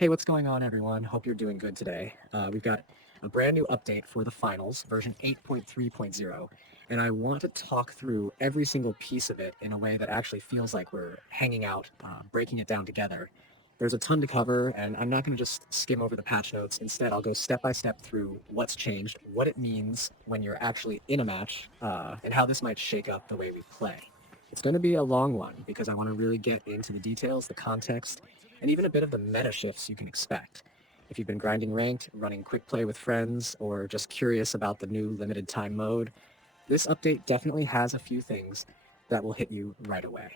Hey, what's going on, everyone? Hope you're doing good today. We've got a brand new update for the finals, version 8.3.0, and I want to talk through every single piece of it in a way that actually feels like we're hanging out, breaking it down together. There's a ton to cover, and I'm not going to just skim over the patch notes. Instead, I'll go step by step through what's changed, what it means when you're actually in a match, and how this might shake up the way we play. It's going to be a long one because I want to really get into the details, the context, and even a bit of the meta shifts you can expect. If you've been grinding ranked, running quick play with friends, or just curious about the new limited time mode, this update definitely has a few things that will hit you right away.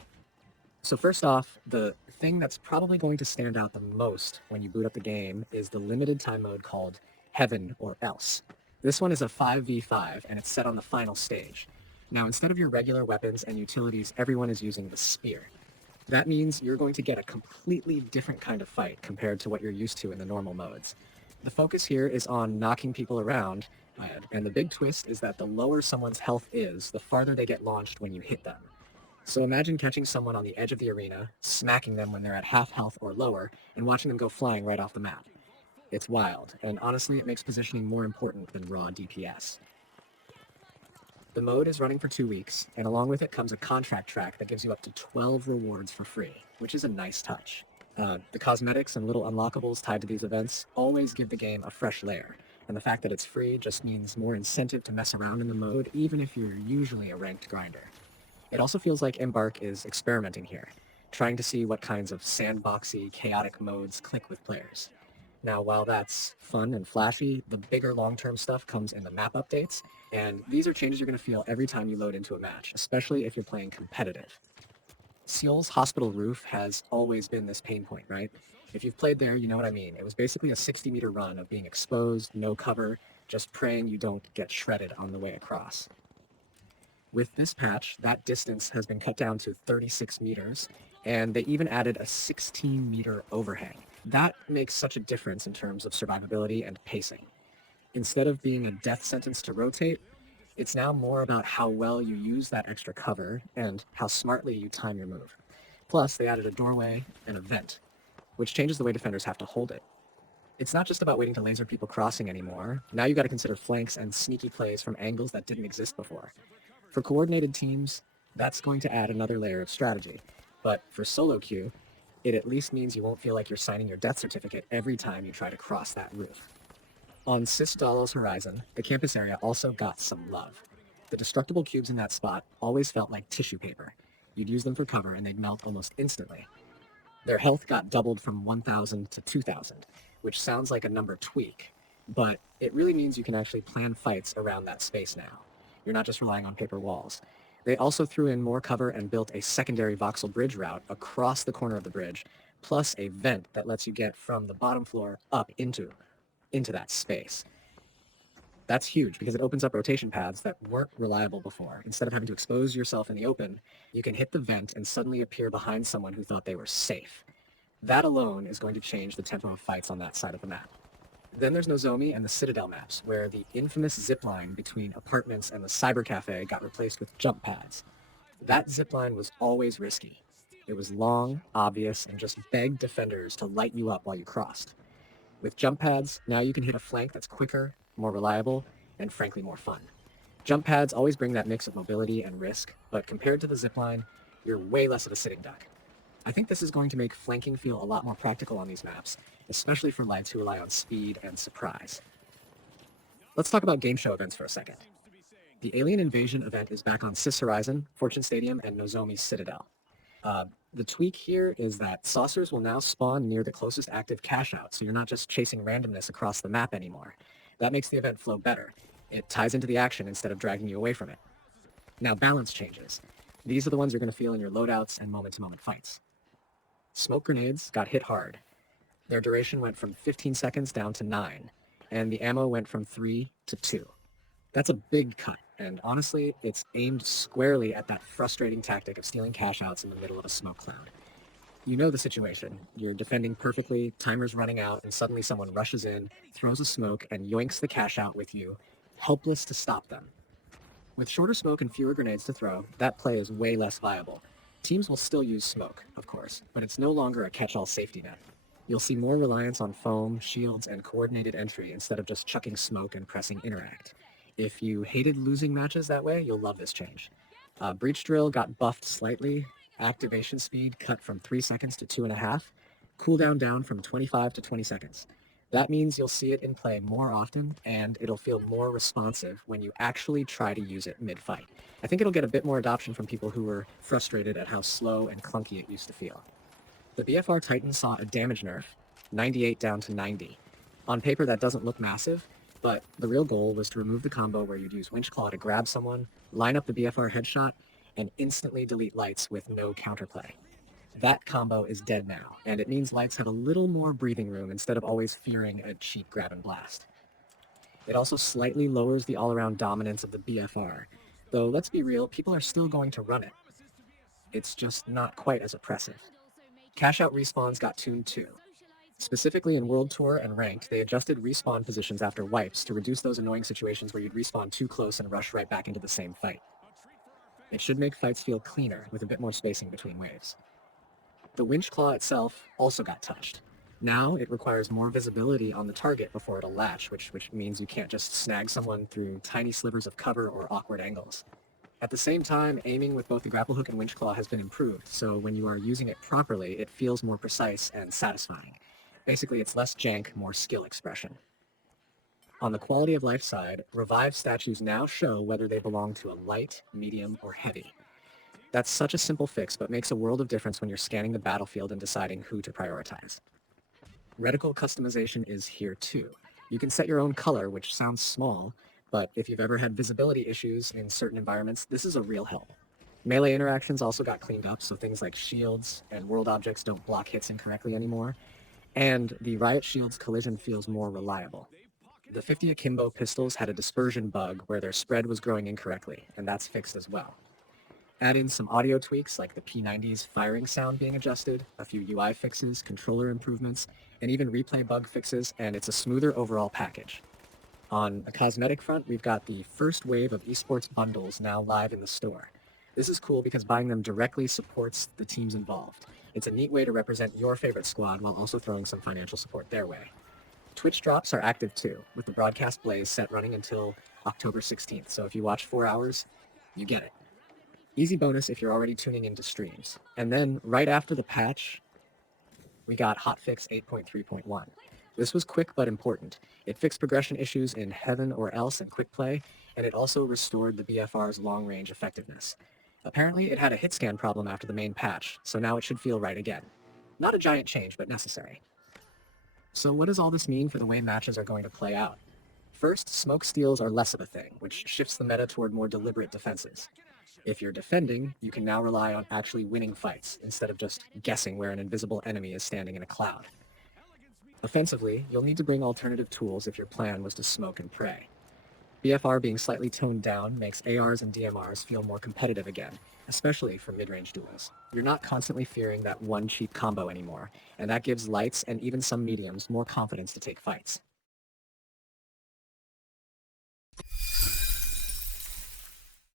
So first off, the thing that's probably going to stand out the most when you boot up the game is the limited time mode called Heaven or Else. This one is a 5v5 and it's set on the final stage. Now, instead of your regular weapons and utilities, everyone is using the spear. That means you're going to get a completely different kind of fight compared to what you're used to in the normal modes. The focus here is on knocking people around, and the big twist is that the lower someone's health is, the farther they get launched when you hit them. So imagine catching someone on the edge of the arena, smacking them when they're at half health or lower, and watching them go flying right off the map. It's wild, and honestly, it makes positioning more important than raw DPS. The mode is running for 2 weeks, and along with it comes a contract track that gives you up to 12 rewards for free, which is a nice touch. The cosmetics and little unlockables tied to these events always give the game a fresh layer, and the fact that it's free just means more incentive to mess around in the mode, even if you're usually a ranked grinder. It also feels like Embark is experimenting here, trying to see what kinds of sandboxy, chaotic modes click with players. Now, while that's fun and flashy, the bigger long-term stuff comes in the map updates, and these are changes you're going to feel every time you load into a match, especially if you're playing competitive. Seoul's hospital roof has always been this pain point, right? If you've played there, you know what I mean. It was basically a 60-meter run of being exposed, no cover, just praying you don't get shredded on the way across. With this patch, that distance has been cut down to 36 meters, and they even added a 16-meter overhang. That makes such a difference in terms of survivability and pacing. Instead of being a death sentence to rotate, it's now more about how well you use that extra cover and how smartly you time your move. Plus, they added a doorway and a vent, which changes the way defenders have to hold it. It's not just about waiting to laser people crossing anymore. Now you got to consider flanks and sneaky plays from angles that didn't exist before. For coordinated teams, that's going to add another layer of strategy. But for solo queue, it at least means you won't feel like you're signing your death certificate every time you try to cross that roof. On SYS Horizon, the campus area also got some love. The destructible cubes in that spot always felt like tissue paper. You'd use them for cover and they'd melt almost instantly. Their health got doubled from 1,000 to 2,000, which sounds like a number tweak, but it really means you can actually plan fights around that space now. You're not just relying on paper walls. They also threw in more cover and built a secondary voxel bridge route across the corner of the bridge, plus a vent that lets you get from the bottom floor up into that space. That's huge because it opens up rotation paths that weren't reliable before. Instead of having to expose yourself in the open, you can hit the vent and suddenly appear behind someone who thought they were safe. That alone is going to change the tempo of fights on that side of the map. Then there's Nozomi and the Citadel maps, where the infamous zipline between apartments and the cyber cafe got replaced with jump pads. That zipline was always risky. It was long, obvious, and just begged defenders to light you up while you crossed. With jump pads, now you can hit a flank that's quicker, more reliable, and frankly more fun. Jump pads always bring that mix of mobility and risk, but compared to the zipline, you're way less of a sitting duck. I think this is going to make flanking feel a lot more practical on these maps, especially for lights who rely on speed and surprise. Let's talk about game show events for a second. The Alien Invasion event is back on SYS Horizon, Fortune Stadium, and Nozomi's Citadel. The tweak here is that saucers will now spawn near the closest active cache out, so you're not just chasing randomness across the map anymore. That makes the event flow better. It ties into the action instead of dragging you away from it. Now, balance changes. These are the ones you're going to feel in your loadouts and moment-to-moment fights. Smoke grenades got hit hard. Their duration went from 15 seconds down to 9, and the ammo went from 3 to 2. That's a big cut, and honestly, it's aimed squarely at that frustrating tactic of stealing cash outs in the middle of a smoke cloud. You know the situation. You're defending perfectly, timer's running out, and suddenly someone rushes in, throws a smoke, and yoinks the cash out with you, helpless to stop them. With shorter smoke and fewer grenades to throw, that play is way less viable. Teams will still use smoke, of course, but it's no longer a catch-all safety net. You'll see more reliance on foam, shields, and coordinated entry instead of just chucking smoke and pressing interact. If you hated losing matches that way, you'll love this change. Breach Drill got buffed slightly, activation speed cut from 3 seconds to 2.5, cooldown down from 25 to 20 seconds. That means you'll see it in play more often, and it'll feel more responsive when you actually try to use it mid-fight. I think it'll get a bit more adoption from people who were frustrated at how slow and clunky it used to feel. The BFR Titan saw a damage nerf, 98 down to 90. On paper, that doesn't look massive, but the real goal was to remove the combo where you'd use Winch Claw to grab someone, line up the BFR headshot, and instantly delete Lights with no counterplay. That combo is dead now, and it means Lights have a little more breathing room instead of always fearing a cheap grab and blast. It also slightly lowers the all-around dominance of the BFR, though let's be real, people are still going to run it. It's just not quite as oppressive. Cash-out respawns got tuned too. Specifically in World Tour and Ranked, they adjusted respawn positions after wipes to reduce those annoying situations where you'd respawn too close and rush right back into the same fight. It should make fights feel cleaner, with a bit more spacing between waves. The Winch Claw itself also got touched. Now it requires more visibility on the target before it'll latch, which means you can't just snag someone through tiny slivers of cover or awkward angles. At the same time, aiming with both the grapple hook and Winch Claw has been improved, so when you are using it properly, it feels more precise and satisfying. Basically, it's less jank, more skill expression. On the quality of life side, revived statues now show whether they belong to a light, medium, or heavy. That's such a simple fix, but makes a world of difference when you're scanning the battlefield and deciding who to prioritize. Reticle customization is here too. You can set your own color, which sounds small, but if you've ever had visibility issues in certain environments, this is a real help. Melee interactions also got cleaned up, so things like shields and world objects don't block hits incorrectly anymore, and the Riot Shield's collision feels more reliable. The 50 Akimbo pistols had a dispersion bug where their spread was growing incorrectly, and that's fixed as well. Add in some audio tweaks like the P90's firing sound being adjusted, a few UI fixes, controller improvements, and even replay bug fixes, and it's a smoother overall package. On the cosmetic front, we've got the first wave of esports bundles now live in the store. This is cool because buying them directly supports the teams involved. It's a neat way to represent your favorite squad while also throwing some financial support their way. Twitch drops are active too, with the broadcast blaze set running until October 16th, so if you watch 4 hours, you get it. Easy bonus if you're already tuning into streams. And then, right after the patch, we got hotfix 8.3.1. This was quick but important. It fixed progression issues in Heaven or Else and Quick Play, and it also restored the BFR's long-range effectiveness. Apparently, it had a hit scan problem after the main patch, so now it should feel right again. Not a giant change, but necessary. So what does all this mean for the way matches are going to play out? First, smoke steals are less of a thing, which shifts the meta toward more deliberate defenses. If you're defending, you can now rely on actually winning fights, instead of just guessing where an invisible enemy is standing in a cloud. Offensively, you'll need to bring alternative tools if your plan was to smoke and pray. BFR being slightly toned down makes ARs and DMRs feel more competitive again, especially for mid-range duels. You're not constantly fearing that one cheap combo anymore, and that gives lights and even some mediums more confidence to take fights.